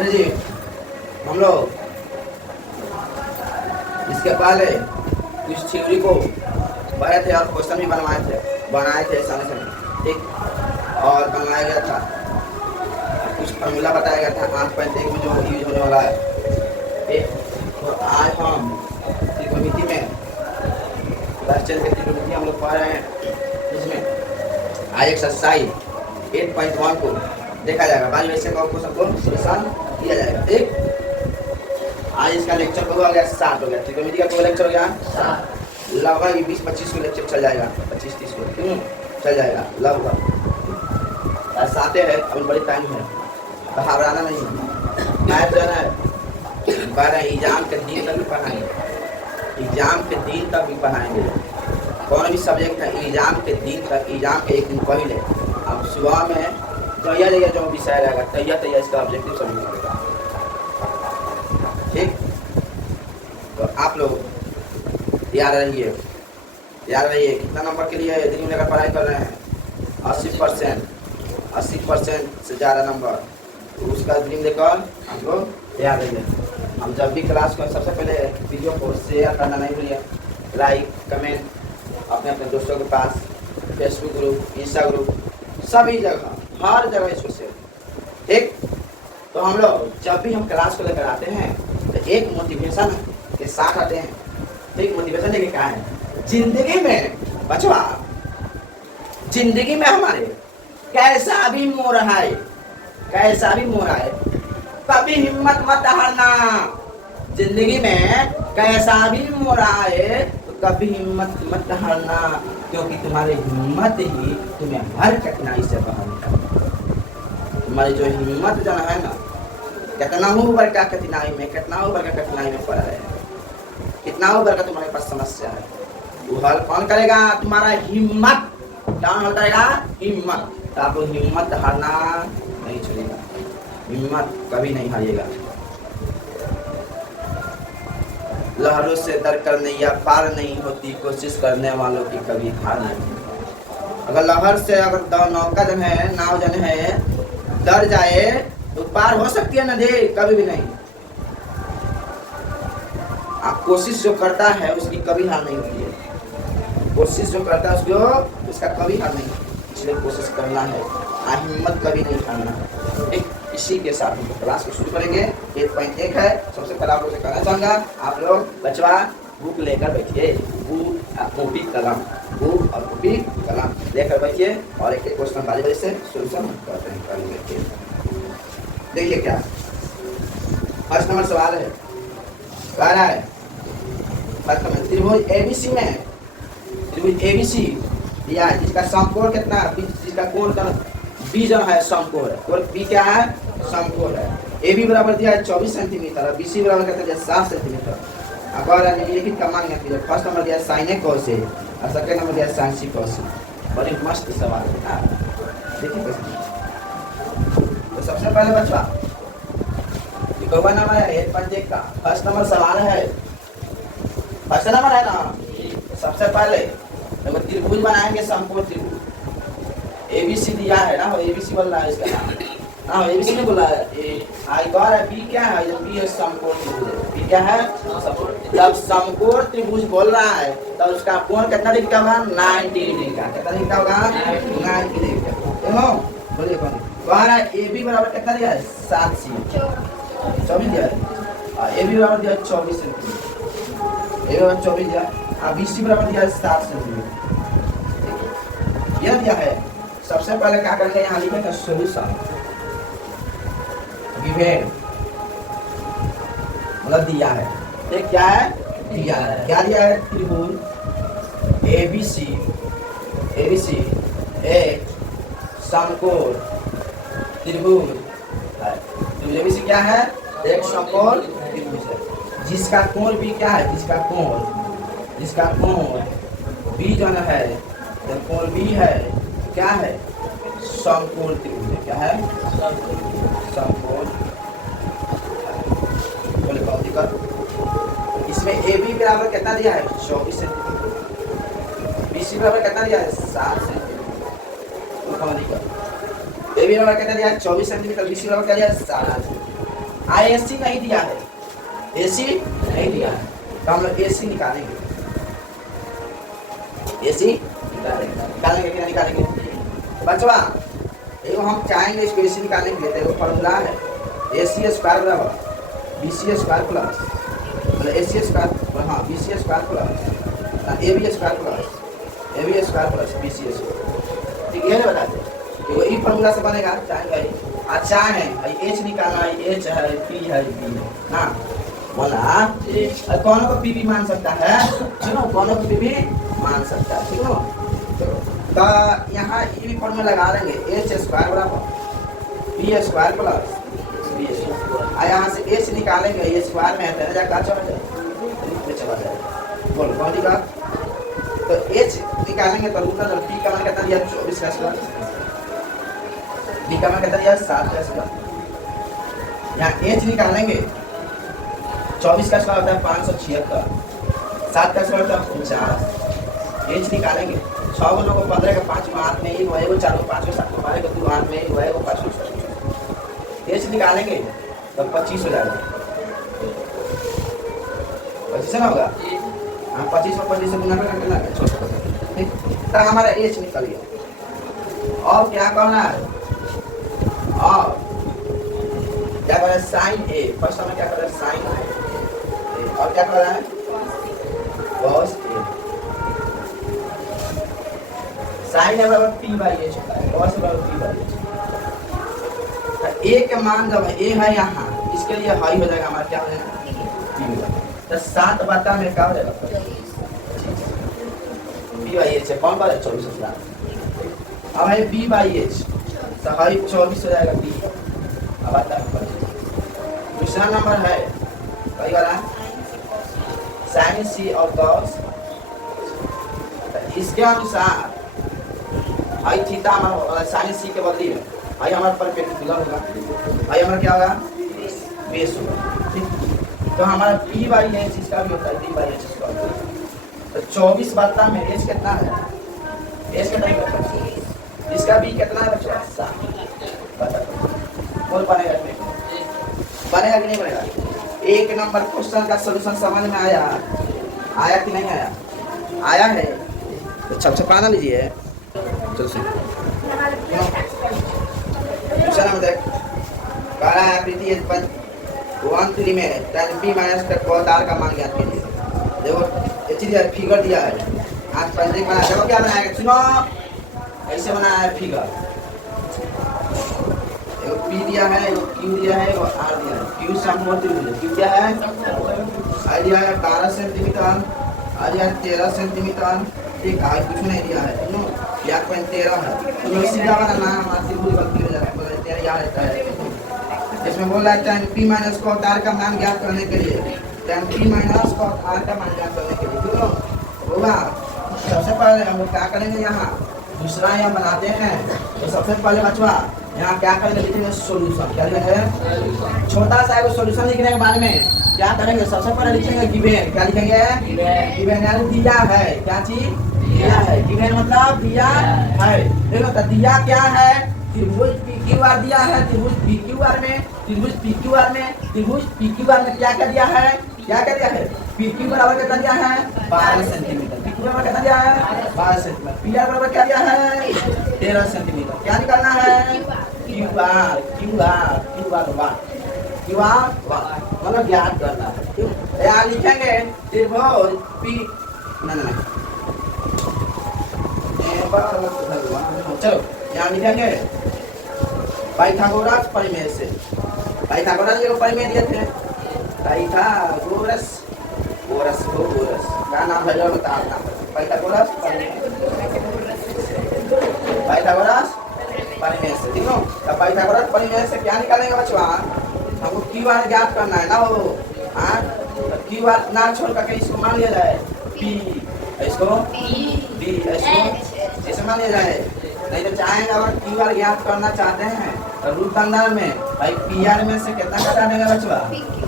राधे जी, हम लोग इसके पहले कुछ थ्योरी को पढ़े थे और क्वेश्चन भी बनाए थे सॉल्यूशन, ठीक, और बनवाया गया था। कुछ फॉर्मूला बताया गया था 8.1 में जो यूज होने वाला है, ठीक। तो आज हम त्रिकोणमिति में क्लास 10 के त्रिकोणमिति हम लोग पढ़ रहे हैं, जिसमें आज एक्सरसाइज 8.1 को देखा जाएगा। बाद में इससे क्वेश्चन को सॉल्यूशन दिया जाएगा, ठीक। आज इसका लेक्चर हो गया 7 हो गया, त्रिकोणमिति का कोई लेक्चर हो गया 7, लगभग 20-25 को लेक्चर चल जाएगा, 25-30 को क्यों चल जाएगा लगभग। ऐसा आते हैं अभी बड़ी टाइम है, तो घबराना नहीं। मैथ जो है एग्जाम के दिन तक भी पढ़ाएंगे, एग्जाम के दिन तक भी पढ़ाएंगे। कौन भी सब्जेक्ट है एग्जाम के दिन तक, एग्जाम के एक दिन पहले अब सुबह में तैयार जो विषय रहेगा तैयार इसका ऑब्जेक्टिव समझ मिलेगा, ठीक। तो आप लोग याद रहिए कितना नंबर के लिए दिन में पढ़ाई कर रहे हैं 80% से ज़्यादा नंबर, तो उसका ड्रीम लेकर हम लोग याद रहिए। हम जब भी क्लास को सबसे पहले वीडियो को शेयर करना नहीं भूलिए, लाइक कमेंट अपने अपने दोस्तों के पास, फेसबुक ग्रुप, इंस्टा ग्रुप, सभी जगह हर जगह इसको शेयर, ठीक। तो हम लोग जब भी हम क्लास को लेकर आते हैं तो एक मोटिवेशन के साथ आते हैं, ठीक। मोटिवेशन लेके क्या है, जिंदगी में बचवा, जिंदगी में हमारे कैसा भी मोड़ है, कभी हिम्मत मत हारना। जिंदगी में कैसा भी मोड़ आए तो कभी हिम्मत मत हारना, क्योंकि तुम्हारी हिम्मत ही तुम्हें हर कठिनाई से बाहर निकालेगी। तुम्हारी जो हिम्मत जो है ना, कितना ऊपर का कठिनाई में पड़ा है, कितना ऊपर का तुम्हारे पास समस्या है, वो हल कौन करेगा, तुम्हारा हिम्मत। कौन हल करेगा, हिम्मत। तो आप हिम्मत हारना नहीं छोड़ेगा, हिम्मत कभी नहीं हारिएगा। लहरों से डर कर नैया पार नहीं होती, कोशिश करने वालों की कभी हार नहीं। अगर लहर से अगर नौका जन है, नाव जन है, डर जाए तो पार हो सकती है नदी, कभी भी नहीं। आप कोशिश जो करता है उसकी कभी हार नहीं होती है, कोशिश जो करता है उसका कभी हार नहीं, इसलिए कोशिश करना है, हिम्मत कभी नहीं हारना, ठीक। इसी के साथ हम क्लास को शुरू करेंगे। 8.1 है। सबसे पहले आप लोग से कहना चाहूँगा, आप लोग बचवा बुक लेकर बैठिए, बुक और कॉपी कलम लेकर बैठिए और एक क्वेश्चन बारी से सोल्यूशन करते हैं। देखिए क्या फर्स्ट नंबर सवाल है, कह रहा है फर्स्ट नंबर त्रिभुज एबीसी में, त्रिभुज एबीसी दिया है जिसका समकोण कितना, जिसका कोण का बी जो है समकोण है, और बी क्या है, समकोण है। ए बी बराबर दिया है 24 सेंटीमीटर और बी सी बराबर कितना है 7 सेंटीमीटर। अगर निम्नलिखित का मान है, फर्स्ट नंबर दिया है साइन ए कॉस ए और सेकंड नंबर दिया है साइन सी कॉस ए। बड़ी मस्त सवाल है, देखिए कैसे। तो सबसे पहले बच्चा कौन नंबर है 8.1 का फर्स्ट नंबर सवाल है, फर्स्ट नंबर है ना। सबसे पहले त्रिभुज बनाएंगे, समकोण त्रिभुज एबीसी दिया है ना, एबीसी बोल रहा है इसका नाम, हाँ एबीसी ने बोला है। आई कह रहा है बी क्या है, बी है समकोण त्रिभुज, बी क्या है, जब समकोण त्रिभुज बोल रहा है तो उसका कोण कितना डिग्री का होगा, 90 डिग्री का। कितना डिग्री का होगा, 90 डिग्री का। देखो बोलिए कौन कह रहा है, ए बी बराबर कितना दिया है 7 सी 24 दिया है, ए बी बराबर दिया है 24 सेंटीमीटर, ए बराबर 24 दिया और बी सी बराबर दिया है 7 सेंटीमीटर, यह दिया है। सबसे पहले क्या करेंगे, यहाँ लिखेंगे सॉल्यूशन गिवन, मतलब दिया है, ये क्या है, दिया है। क्या दिया है, त्रिभुज एबीसी एक समकोण त्रिभुज है। त्रिभुज एबीसी क्या है, एक समकोण त्रिभुज है जिसका कोण भी क्या है, जिसका कोण बी जो है, कोण बी है क्या है, समकोण त्रिभुज है। क्या है, समकोण। इसमें ए बी बराबर कितना दिया है 24 सेंटीमीटर, बी सी बराबर कितना दिया है 7 सेंटीमीटर। ए बी बराबर कितना दिया है 24 सेंटीमीटर, बी सी बराबर क्या दिया है 7 सेंटीमीटर। AC नहीं दिया है, AC नहीं दिया है, तो हम लोग AC निकालेंगे, AC निकालेंगे कि नहीं निकालेंगे बचवा। देखो हम चाहेंगे इसको AC निकालने के लिए, देखो फॉर्मूला है AC स्क्वायर बराबर BC स्क्वायर प्लस मतलब AC स्क्वायर, हाँ BC square plus AB square plus AB square plus BC square, ठीक है बता दे। देखो ई फॉर्मूला से बनेगा, चाहे भाई अच्छा है भाई H निकालना है, H है P है B है ना, बोला कौन को P भी मान सकता है, सुनो कौन को P भी मान सकता है, ठीक है। तो यहाँ ये भी फॉर्मूला लगा लेंगे H स्क्वायर बराबर B square plus B square, यहाँ से H निकालेंगे, ये स्क्वायर में है जाकर चला जाएगा, बोलो कौन सी बात। तो H निकालेंगे तो रूट में P का मान कितना दिया 24 का स्क्वायर, B का मान कितना दिया 7 का स्क्वायर, यहाँ H निकालेंगे 24 का स्क्वायर होता है 576, 7 का स्क्वायर होता है 50, H निकालेंगे 6 को 9 को 15 का 5 को 8 में ही हुआ, 4 को 5 को 7 को 12 को 2 8 में ही हुआ, 5 को 7 H निकालेंगे तो 25 हो जाएगा, 25 ना होगा, हाँ 25 और 25 से गुना करना है, ठीक। तो हमारा H निकल गया। और क्या करना है, और क्या कर रहा है साइन A, फर्स्ट हमें क्या कर रहा है साइन A, और क्या कर रहा है cos A, साइन A बराबर P बाई H होता है, cos A बराबर P बाई H। A के मान जब A है यहाँ, इसके लिए हाई हो जाएगा हमारा, क्या हो जाएगा P होगा, तो 7 बटा में क्या हो जाएगा P बाई H है, कौन बार है 24 होगा, अब है B बाई H तो हाई 24 हो जाएगा B। अब आता है दूसरा नंबर है कई वाला साइन C और cos, इसके अनुसार आई थीटा हमारा साइन C के बदले में आई हमारा परपेंडिकुलर होगा, आई हमारा क्या होगा बेस होगा, ठीक। तो हमारा P बाई H इसका भी होता है D बाई H स्क्वायर, तो 24 बटा में H कितना है, H कितना है, इसका भी कितना है बच्चा 7, बोल पाएगा बनेगा कि नहीं बनेगा। एक नंबर क्वेश्चन का सलूशन समझ में आया, आया कि नहीं आया, आया है तो छपछपाना लीजिए, चलो सुन दूसरा नंबर देख, कह रहा है प्रीति 1 3 में tan B माइनस का cos R का मान ज्ञात कीजिए। देखो ये चीज फिगर दिया है, आज पंजे बना, देखो क्या बनाएगा, सुनो ऐसे बनाया है फिगर, एगो P दिया है, एगो Q दिया है, एगो R दिया है, Q से हम बोलते हैं Q क्या है, I दिया है 12 सेंटीमीटर, I दिया है 13 सेंटीमीटर, ठीक है कुछ नहीं दिया है, सुनो या 13 है, तो सीधा बनाना हमारा त्रिभुज गलती हो जाता है, तेरा याद रहता है। इसमें बोल रहा है tan P minus cos R का मान ज्ञात करने के लिए, tan P minus cos R का मान ज्ञात करने के लिए, ठीक होगा। सबसे पहले हम लोग क्या करेंगे, यहाँ दूसरा यहाँ बनाते हैं, तो सबसे पहले बचवा यहाँ क्या करेंगे, लिखेंगे सॉल्यूशन, क्या लिखेंगे छोटा सा एक सॉल्यूशन लिखने के बारे में क्या करेंगे, सबसे पहले लिखेंगे गिवन, क्या लिखेंगे गिवन यानी दिया है, क्या चीज दिया है, गिवन मतलब दिया है, देखो तो दिया क्या है, त्रिभुज PQR दिया है, त्रिभुज PQR में, त्रिभुज PQR में, त्रिभुज PQR में क्या क्या दिया है, क्या क्या दिया है, PQ बराबर कितना दिया है 12 सेंटीमीटर, PQ बराबर कितना दिया है 12 सेंटीमीटर, PR बराबर क्या दिया है 13 सेंटीमीटर, क्या निकालना है QR, QR, QR 1, QR 1 मतलब ज्ञात करना है, यहाँ लिखेंगे त्रिभुज P ना चलो यहाँ लिखेंगे पाइथागोरस परिमेय से, पाइथागोरस के परिमेय दिए थे, पाइथागोरस गोरस गोरस क्या नाम है, बता नाम पाइथागोरस पाइथागोरस परिमेय से, ठीक हो। तो पाइथागोरस परिमेय से क्या निकालेंगे बच्चा, हमको QR ज्ञात करना है ना, वो हाँ QR ना छोड़ करके इसको मान लिया जाए P, इसको D, इसको ऐसे मान लिया जाए, नहीं तो चाहेंगे अगर QR ज्ञात करना चाहते हैं तो रूट अंदर में भाई PR में से कितना घटा देगा बच्चा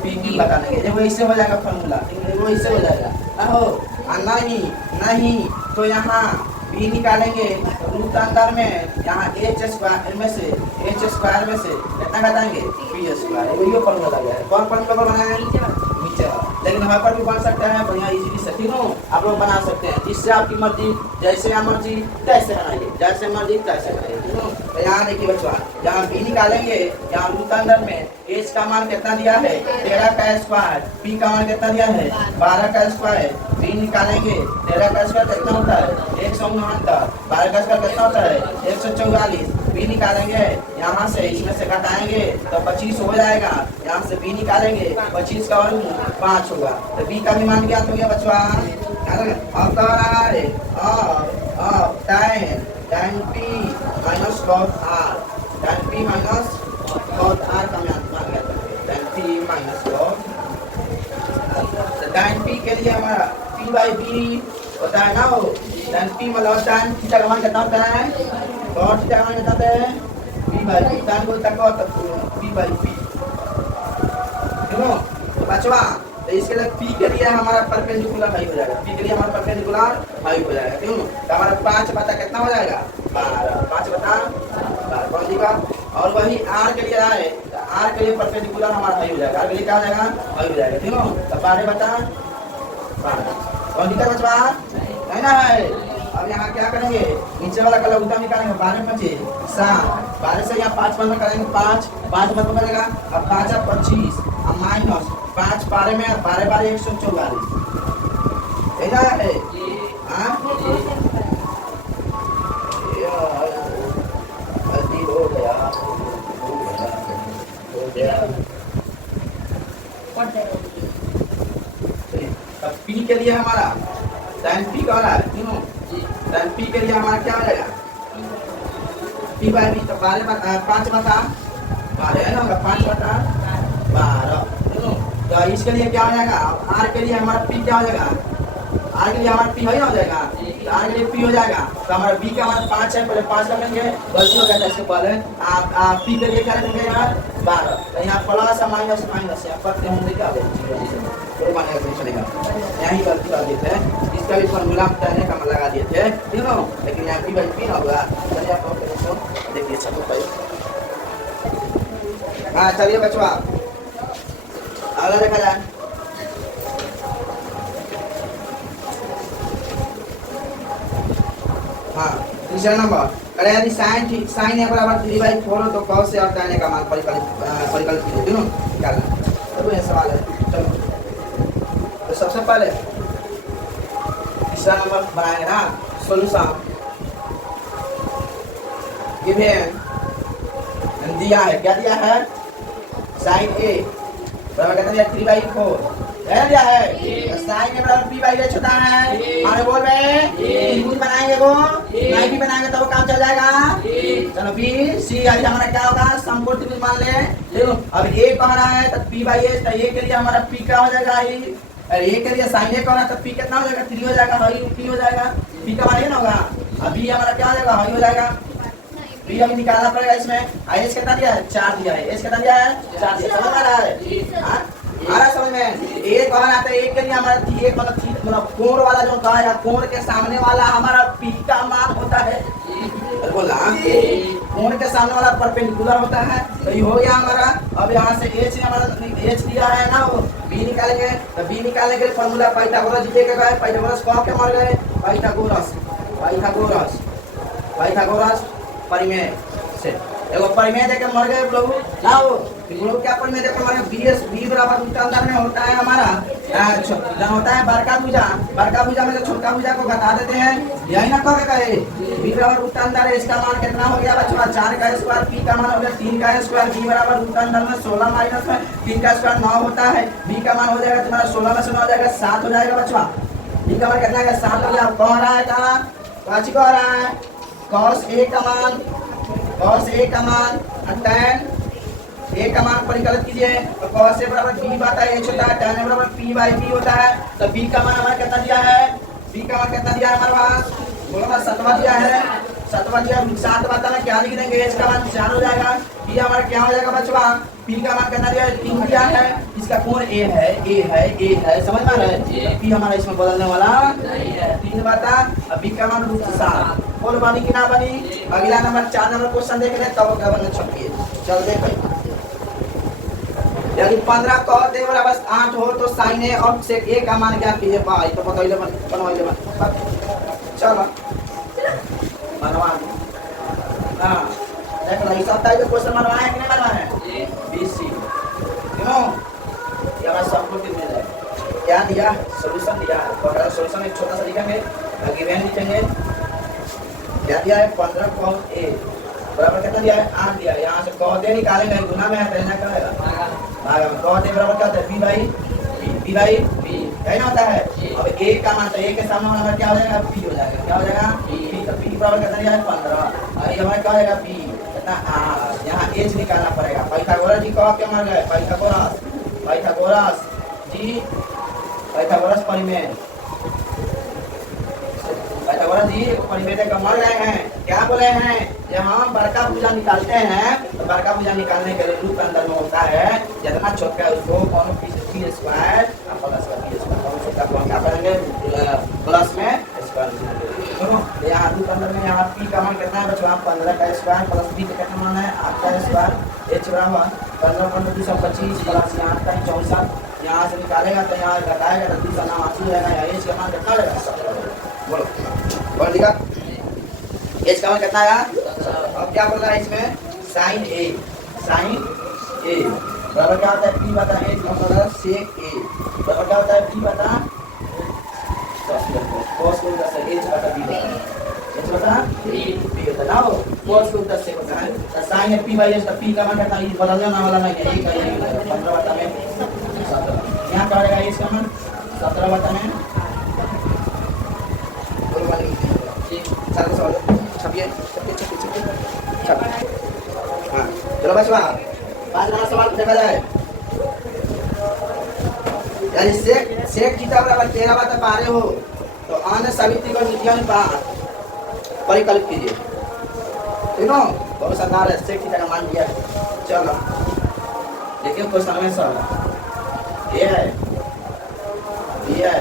PQ घटा देंगे, जब इससे हो जाएगा फॉर्मूला, वो इससे हो जाएगा हो नहीं नहीं तो यहाँ P बी निकालेंगे तो रूट अंदर में यहाँ एच स्क्वायर में से कितना घटाएंगे पी स्क्वायर। वही फॉर्मूला लगा है। कौन फॉर्मूला बनाया है नीचे, लेकिन यहाँ पर भी बन सकता है बढ़िया इजीली से, ठीक हो आप लोग बना सकते हैं जिससे आपकी मर्जी, जैसे मर्जी तैसे बनाइए, जैसे मर्जी तैसे बनाइए, ठीक हो। तो यहाँ देखिए बच्चों, यहाँ बी निकालेंगे, यहाँ रूट अंदर में एच का मान कितना दिया है 13 का स्क्वायर, पी का मान कितना दिया है 12 का स्क्वायर, बी निकालेंगे 13 का स्क्वायर कितना होता है 169, 12 का स्क्वायर कितना होता है 144, बी निकालेंगे यहाँ से इसमें से घटाएंगे तो 25 हो जाएगा, यहाँ से बी निकालेंगे 25 का वर्ग 5 होगा, तो बी का भी मान ज्ञात हो गया बच्चों। अब कह रहा है tan p minus cos r, tan p minus cos r का मान ज्ञात करेंगे, tan p minus cos, tan p के लिए हमारा p बाई b होता है ना, वो tan p मतलब tan थीटा का मान कितना होता है cos थीटा का मान कितना होता है p बाई b, tan को तक p बाई b, ठीक हो। तो बच्चों तो इसके लिए p के लिए हमारा परपेंडिकुलर हाई हो जाएगा, p के लिए हमारा परपेंडिकुलर हाई हो जाएगा, क्यों तो हमारा 5 बटा कितना हो जाएगा 12, 5 बटा 12 कौन दी का। और वही r के लिए आए तो r के लिए परपेंडिकुलर हमारा हाई हो जाएगा, r के लिए क्या हो जाएगा हाई हो जाएगा, ठीक हो। तो 12 बटा 12 कौन दी का बचवा है ना है। अब यहाँ क्या करेंगे नीचे वाला का लघुत्तम निकालेंगे, 12 5 7, 12 से यहाँ 5 बंद करेंगे, 5 5 बंद करेगा, अब 5 25 अब माइनस 5 12 में 12 12 144 है ना है। हाँ हो गया अब p के लिए हमारा tan p का रहा है, क्यों tan p के लिए हमारा क्या हो जाएगा p बाई b, तो 5 बटा 12 है ना, 5 बटा 12, तो इसके लिए क्या हो जाएगा r के लिए हमारा p क्या हो जाएगा, r के लिए हमारा p हो जाएगा, तो r के लिए p हो जाएगा, तो हमारा b का हमारा 5 है, पहले 5 रखेंगे गलती हो जाता है इसके पहले आप p के लिए क्या रखेंगे यार 12, तो यहाँ प्लस माइनस माइनस यहाँ पढ़ते होंगे क्या तो मानेगा नहीं चलेगा, यही गलती कर देते हैं, इसका भी फॉर्मूला हम कहने का लगा दिए थे, ठीक है, लेकिन यहाँ p बाई p ना होगा। चलिए आप देखिए सब भाई, हाँ चलिए बच्चों अगला देखा जाए। हाँ तीसरा नंबर अरे यदि साइन है बराबर 3/4 तो cos से और tan का मान परिकलित कीजिए, ठीक है क्या तो ये सवाल है। चलो तो सबसे पहले तीसरा नंबर बनाएंगे ना सॉल्यूशन, गिवन दिया है, क्या दिया है sin a बराबर कितना दिया 3/4 दिया है, साइन में बराबर p बाई h होता है, आगे बोल रहे त्रिभुज बनाएंगे वो नहीं भी बनाएंगे तो वो काम चल जाएगा। चलो b c आज हमारा क्या होगा समकोण त्रिभुज मान ले, देखो अब a कह रहा है तो p बाई h, तो a के लिए हमारा p क्या हो जाएगा अरे a के लिए साइन a कह रहा है तो p कितना हो जाएगा 3 हो जाएगा, हाई p हो जाएगा, p का मान ये ना होगा, अब b हमारा क्या हो जाएगा हाई हो जाएगा, p हमें निकालना पड़ेगा इसमें, h कितना दिया है 4 दिया है, h कितना दिया है 4 दिया, समझ आ रहा है आ रहा समझ में। एक कौन आता है एक के लिए हमारा एक मतलब कोण वाला जो होता है, कोण के सामने वाला हमारा p का मान होता है, बोला कोण के सामने वाला परपेंडिकुलर होता है, तो ये हो गया हमारा। अब यहाँ से h हमारा h दिया है ना, वो b निकालेंगे, तो b निकालने के लिए फॉर्मूला पाइथागोरस जी के गए, पाइथागोरस कौन के मर गए पाइथागोरस परिमेय से एगो परिमेय देके मर गए लोग ना, वो लोग क्या परिमेय देके मर गए b बराबर रूट अंदर में होता है हमारा होता है बड़का भुजा में छोटा भुजा को घटा देते हैं, यही ना कह के कहे b बराबर रूट अंदर है, इसका मान कितना हो गया बच्चों 4 का स्क्वायर, p का मान हो गया 3 का स्क्वायर, b बराबर रूट अंदर में 16 माइनस में 3 का स्क्वायर 9 होता है, b का मान हो जाएगा तुम्हारा 16 में से 9 हो जाएगा 7 हो जाएगा बच्चों, b का मान कितना है 7 हो जाएगा। कह रहा है कहाँ काची कह रहा है cos a का मान tan a का मान परिकलित कीजिए, तो cos a बराबर b बटा h होता है, tan a बराबर p बाई b होता है, तो b का मान हमारा कितना दिया है, b का मान कितना दिया है हमारे पास बोलो ना 7वां दिया है, 7वां दिया 7 बता में क्या लिख देंगे h का मान 4 हो जाएगा, b हमारा क्या हो जाएगा बच्चों p का मान कितना दिया है 3 दिया है, इसका कोण a है समझ में आ रहा है, p हमारा इसमें बदलने वाला नहीं है। 3 बता अब बी का मान रूट 7 बोल बनी कि ना बनी। अगला नंबर 4 नंबर क्वेश्चन देख ले तब क्या बनना छपिए चल दे भाई। यदि 15 cos a बराबर 8 हो तो sin a और sec a का मान क्या कीजिए भाई तो बताइए बनवाइए चलो बनवा हां देख लो ये 27 क्वेश्चन बनवाए कि नहीं बनवाए BC क्यों ये हमारा सब कुछ मिल जाए क्या दिया सॉल्यूशन दिया है और सॉल्यूशन एक छोटा सा लिखेंगे गिवन लिखेंगे क्या दिया है 15 cos a बराबर कितना दिया है 8 दिया है यहां से cos a निकालेंगे गुना में है तो ना करेगा भाग में cos a बराबर क्या होता है b बाई b कहना होता है अब a का मान तो a के सामने हमारा क्या हो जाएगा p हो जाएगा क्या हो जाएगा p तो p बराबर कितना दिया है 15 और ये हमारा क्या हो जाएगा p कितना यहां h निकालना पड़ेगा पाइथागोरस जी को क्या मान गए पाइथागोरस जी पाइथागोरस परिमेय पाइथागोरस जी परिमेय का मान गए हैं क्या बोले हैं जब हम बड़का भुजा निकालते हैं तो बड़का भुजा निकालने के लिए रूप के अंदर में होता है जितना छोटा है उसको कौन p स्क्वायर प्लस का p स्क्वायर कौन छोटा कौन क्या करेंगे प्लस में स्क्वायर सुनो यहाँ रूप अंदर में यहाँ p का मान कितना है बच्चों 15 का स्क्वायर प्लस b का कितना मान है 8 का स्क्वायर h बराबर 15 15 225 प्लस यहाँ 8 का 64 यहाँ से निकालेगा तो यहाँ घटाएगा तो दूसरा नाम आंसू रहेगा या h का मान कितना रहेगा बोलो बोल दिया h का मान कितना आया अब क्या बोल रहा है इसमें sin a बराबर क्या होता है p बटा h का मतलब sec a बराबर क्या होता है p बटा cos का sec h बटा b बटा b होता है ना वो cos का sec होता है तो sin p बाई h तो p का मान कितना ये बदलने वाला नहीं है 1 का 15 बटा में 17 यहाँ क्या रहेगा h का मान 17 बटा में बोल वाले सारे सवाल छपिए हाँ चलो बच्चों 5 नंबर सवाल देखा जाए यानी सेक किताब बराबर 13 बटा 12 हो तो अन्य सभी त्रिकोणमितीय अनुपात परिकलित कीजिए ठीक है बहुत शानदार है सेक किताब का मान दिया है चलो देखिए क्वेश्चन में सवाल ए है बी है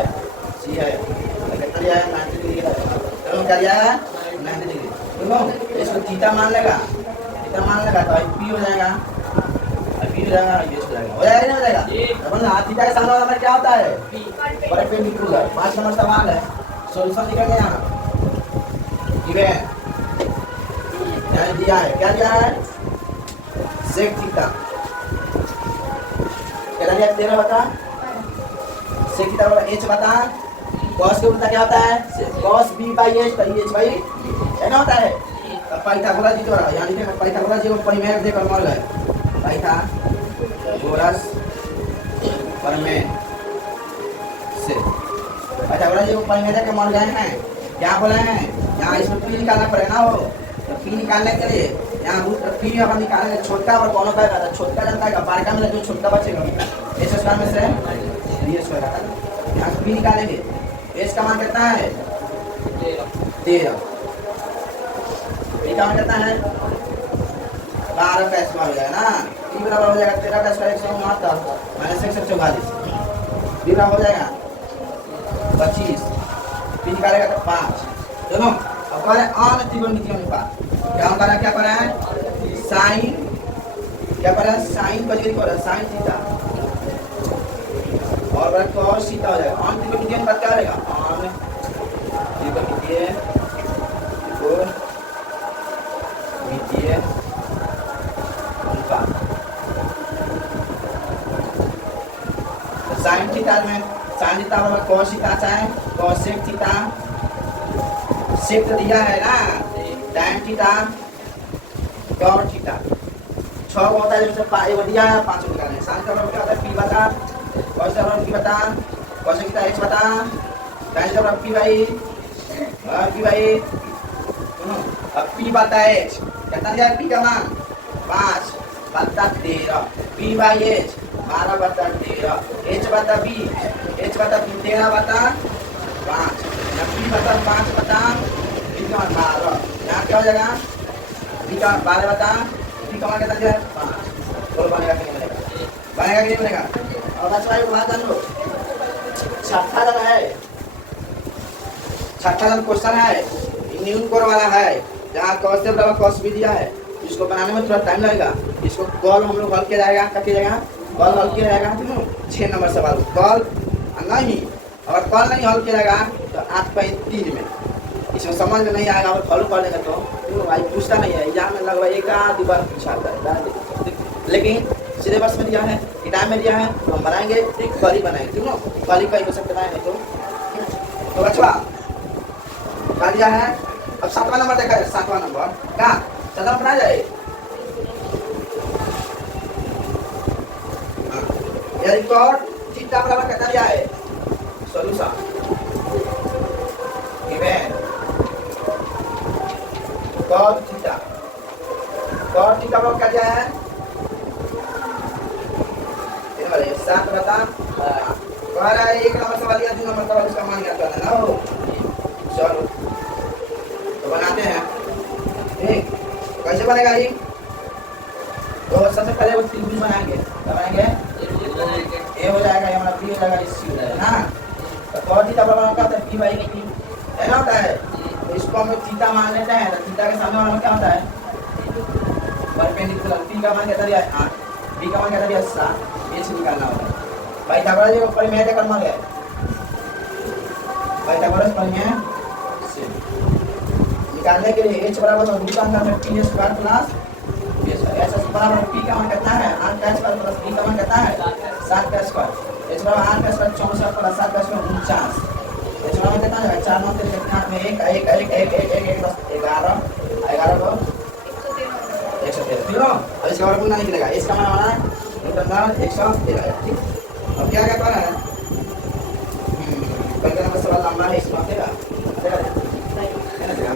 सी है कितना दिया है 90 डिग्री का चलो क्या दिया है 90 डिग्री ठीक है इसको थीटा मान लेगा तो पी हो जाएगा पी हो जाएगा ये हो जाएगा हो जाएगा नहीं हो जाएगा अपन हाथ थीटा के सामने वाला क्या होता है बड़े पे निकल है 5 नंबर सवाल है सॉल्यूशन निकल गया ठीक है क्या दिया है सेक थीटा कितना दिया 13 बता सेक थीटा बराबर h बता cos के उल्टा क्या होता है cos b बाई h तो h बाई क्या होता है पाइथागोरस जी द्वारा यानी कि पाइथागोरस जी को परिमेय देकर मर गए पाइथागोरस परिमेय से पाइथागोरस जी को परिमेय देकर मर गए हैं क्या बोले हैं यहाँ इसमें p निकालना पड़ेगा ना हो तो p निकालने के लिए यहाँ रूट p अपन निकालेंगे छोटा और कौन होता है छोटा जनता का बारका में जो छोटा बचेगा h स्क्वायर में से b स्क्वायर आता है यहाँ p निकालेंगे h का मान कितना है 13 का मान कितना है 12 का स्क्वायर हो जाएगा ना p बराबर हो जाएगा 13 का स्क्वायर 169 माइनस 144 b बराबर हो जाएगा 25 p निकालेगा तो 5 दोनों अब कह रहे हैं अन्य त्रिकोणमितीय अनुपात क्या हम क्या कर रहे हैं साइन क्या कर रहे हैं साइन पर कर रहे हैं साइन थीटा और बड़ा cos थीटा हो जाएगा अन्य त्रिकोणमितीय अनुपात क्या रहेगा अन्य त्रिकोणमितीय अनुपात साइन थीटा में साइन थीटा बराबर cos थीटा चाहे cos sec थीटा सेक तो दिया है ना tan थीटा cot थीटा 6 होता है जैसे वो दिया है 5 निकालने साइन का बराबर क्या होता है p बटा cos का बराबर p बटा cos थीटा h बटा tan का बराबर p बाई अब p बटा h कितना दिया है p का मान 5 बटा 13 p बाई h 12 बटा 13 h बटा b 13 बटा 5 p बटा 5 बटा b का मान 12 यहाँ क्या हो जाएगा b का 12 बटा b का मान कितना दिया है 5 बोलो बनेगा कि नहीं बनेगा और बस भाई बात जान लो छठा जगह है छठा नंबर क्वेश्चन है, न्यून कोर वाला है, जहाँ कॉस से बराबर कॉस भी दिया है। इसको बनाने में थोड़ा टाइम लगेगा। इसको कॉल हम लोग हल किया जाएगा, क्या किया जाएगा, कॉल हल किया जाएगा। 6 नंबर सवाल कॉल नहीं, अगर कॉल नहीं हल किया जाएगा तो 8.3 में इसमें समझ में नहीं आएगा। और फॉलो कर लेगा तो भाई पूछता नहीं है, एग्जाम में लगभग एक आध बार पूछा आता है, लेकिन सिलेबस में दिया है, किताब में दिया है, तो हम बनाएंगे, ठीक कॉल ही बनाएंगे, ठीक है। कॉल ही का क्वेश्चन बनाएंगे तो बचवा क्या दिया है। अब 7वां नंबर देखा है, 7वां नंबर क्या 7वां बना जाए। ये रिकॉर्ड थीटा बराबर कितना दिया है, सॉल्यूशन गिवन cos थीटा बराबर क्या दिया है, 7 बता कह रहा है। 1 नंबर सवाल या 2 नंबर सवाल इसका मान क्या करना है ना। चलो तो बनाते हैं, ठीक। कैसे बनेगा ये, तो सबसे पहले वो त्रिभुज बनाएंगे, क्या बनाएंगे, ए हो जाएगा, ये हमारा बी हो जाएगा, सी हो जाएगा ना। तो cos थीटा बराबर क्या होता है, p/q है ना, होता है। तो इसको हम लोग थीटा मान लेते हैं, तो थीटा के सामने वाला क्या होता है, परपेंडिकुलर। p का मान कितना दिया है 8, b का मान कितना दिया है 7, ये से निकालना होगा। पाइथागोरस जो परिमेय का क्रम है, पाइथागोरस परिमेय से निकालने के लिए h बराबर रूट अंदर में p square plus b square, ऐसा बराबर p का मान कितना है 8 का स्क्वायर प्लस b का मान कितना है 7 का स्क्वायर, h बराबर 8 का स्क्वायर 64 प्लस 7 का स्क्वायर 49, h बराबर कितना है 4 9 3 8 में 1 1 1 1 1 1 10 11 11 को 113, ठीक है। अब इसका बराबर नहीं निकलेगा, इसका मान हमारा रूट अंदर 113 है, ठीक। अब क्या क्या करना है, कल का नंबर सवाल लंबा है, इसमें देगा है ना देगा।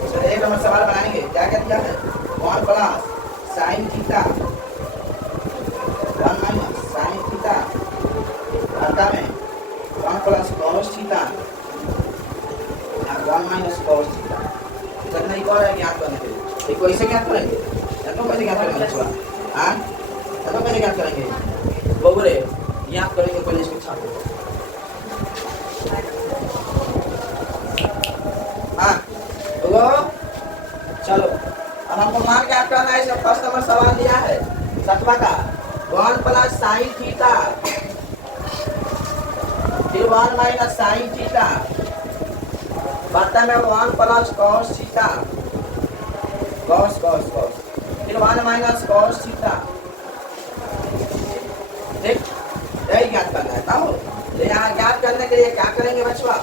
तो एक नंबर सवाल बनाएंगे, क्या क्या दिया है, 1 plus sin theta 1 minus sin theta घाता में 1 plus cos theta 1 minus cos theta. इतना ही और है ज्ञात करने के लिए, इसको ऐसे ज्ञात करेंगे, तो कैसे ज्ञात करेंगे थोड़ा, हाँ तो कैसे ज्ञात करेंगे, बोले याद करेंगे पहले इसको छापो। हाँ तो चलो अब हमको मान क्या करना है, इसका फर्स्ट नंबर सवाल दिया है 7वां का 1 प्लस sin थीटा फिर 1 माइनस sin थीटा बता में 1 प्लस cos थीटा cos फिर 1 माइनस cos थीटा, ठीक। यही ज्ञात करना है ना। तो यहाँ ज्ञात करने के लिए क्या करेंगे बच्चों,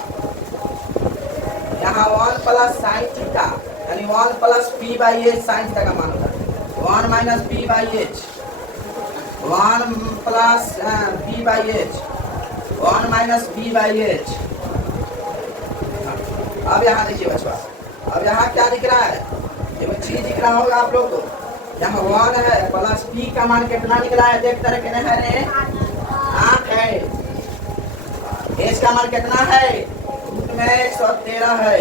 यहाँ 1 प्लस sin थीटा यानी 1 प्लस p/h sin थीटा का मान होता है 1 minus p/h 1 plus p/h 1 minus p/h। अब यहाँ देखिए बच्चों, अब यहाँ क्या दिख रहा है, ये चीज दिख रहा होगा आप लोग को, यहाँ 1 है प्लस p का मान कितना निकला है, देखते रहे कितने है रे 8 है, h का मान कितना है रूट में 113 है,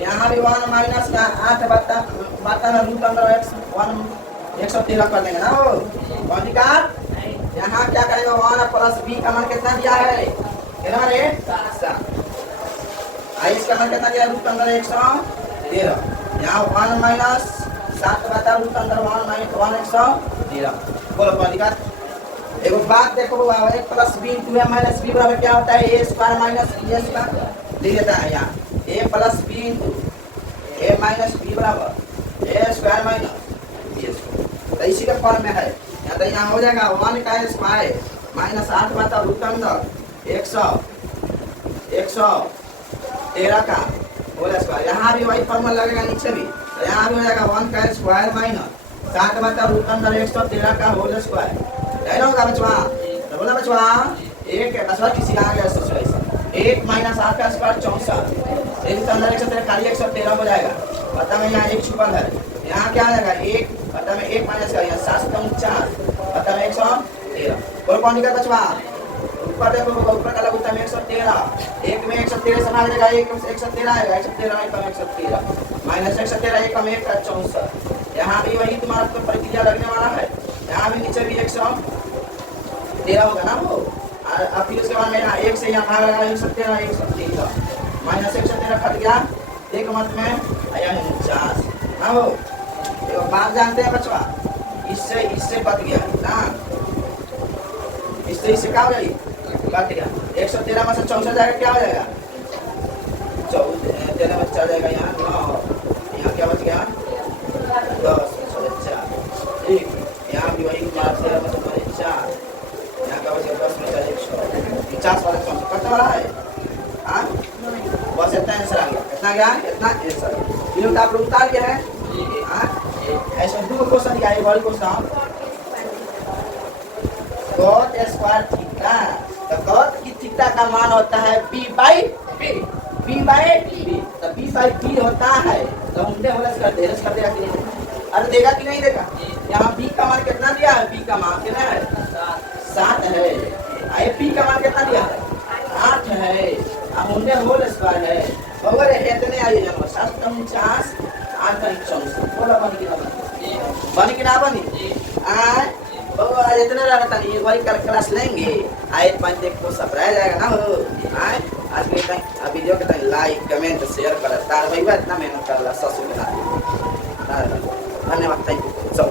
यहाँ भी 1 माइनस 8 बता ना रूट अंदर 113 कर देंगे ना वो कौन का। यहाँ क्या करेंगे 1 प्लस b का मान कितना दिया है, कितना रे 7, h का मान कितना दिया रूट अंदर 113, यहाँ 1 माइनस 7 बता रूट अंदर 1 माइनस 113। बोलो कौन का। एगो बात देखो, 1 plus b into a minus b बराबर क्या होता है, a square minus b square लिख देता है यहाँ, a plus b into a minus b बराबर a square minus b square, तो इसी के फॉर्म में है। यहाँ तो यहाँ हो जाएगा 1 का स्क्वायर माइनस 8 बता रूट अंदर 113 का होल स्क्वायर, यहाँ भी वही फॉर्मूला लगेगा नीचे भी, तो यहाँ भी हो जाएगा 1 का स्क्वायर माइनस 7 बता रूट अंदर 113 का होल स्क्वायर, है ना होगा बचवा। तो बोला बचवा एक बचवा किसी का आ गया सिचुएशन 1 माइनस 8 का स्क्वायर 64 एक अंदर 113 खाली 113 हो जाएगा, पता में यहाँ एक छुपल है, यहाँ क्या आ जाएगा 1 पता में 1 माइनस का यहाँ 7 कम 4 पता में 113। बोल कौन निकल बचवा, ऊपर देखो ऊपर का लगता है 113, 1 में 113 समा जाएगा, 1 में 113 आएगा, 113 कम 113 माइनस 113 1 कम 1 का 64। यहाँ भी वही तुम्हारा तो प्रक्रिया लगने वाला है, यहाँ भी नीचे भी 113 होगा ना वो, और अब फिर उसके बाद मेरा 1 से यहाँ भाग लगा 113 113 माइनस 113 कट गया एक मत में आया 49 ना हो। देखो बात जानते हैं बच्चों, इससे बच गया ना, इससे क्या हो जाएगी कट गया 113 में से 64 जाएगा क्या हो जाएगा 14 में चल जाएगा यहाँ 9 यहाँ क्या बच गया 10 ठीक यहाँ भी वही 13 में से 4 यहाँ का बच गया 10 में चल 150 वाला 64 कटने वाला है हाँ बस इतना आंसर आ गया। कितना गया इतना आंसर तीनों का आप लोग उतार गया है हाँ ऐसा दो क्वेश्चन दिया है बड़ी क्वेश्चन cot स्क्वायर थीटा तो cot की थीटा का मान होता है b बाई b तो b बाई b होता है तो उल्टे होने से कर देगा कि नहीं अरे देगा कि नहीं देगा यहाँ b का मान कितना दिया है b का मान कितना है 7 है आए p का मान कितना दिया है 8 है अब उल्टे होल स्क्वायर है और इतने आइए जमा 749 8 64 बोला बनी कि ना बनी आए बाबा आज इतना रहता नहीं एक बार क्लास लेंगे आए 5 देख को सब्सक्राइब जाएगा ना हो आए आज के टाइम वीडियो के टाइम लाइक कमेंट शेयर कर तार भाई इतना मेहनत कर ला ससुर के साथ धन्यवाद थैंक यू सब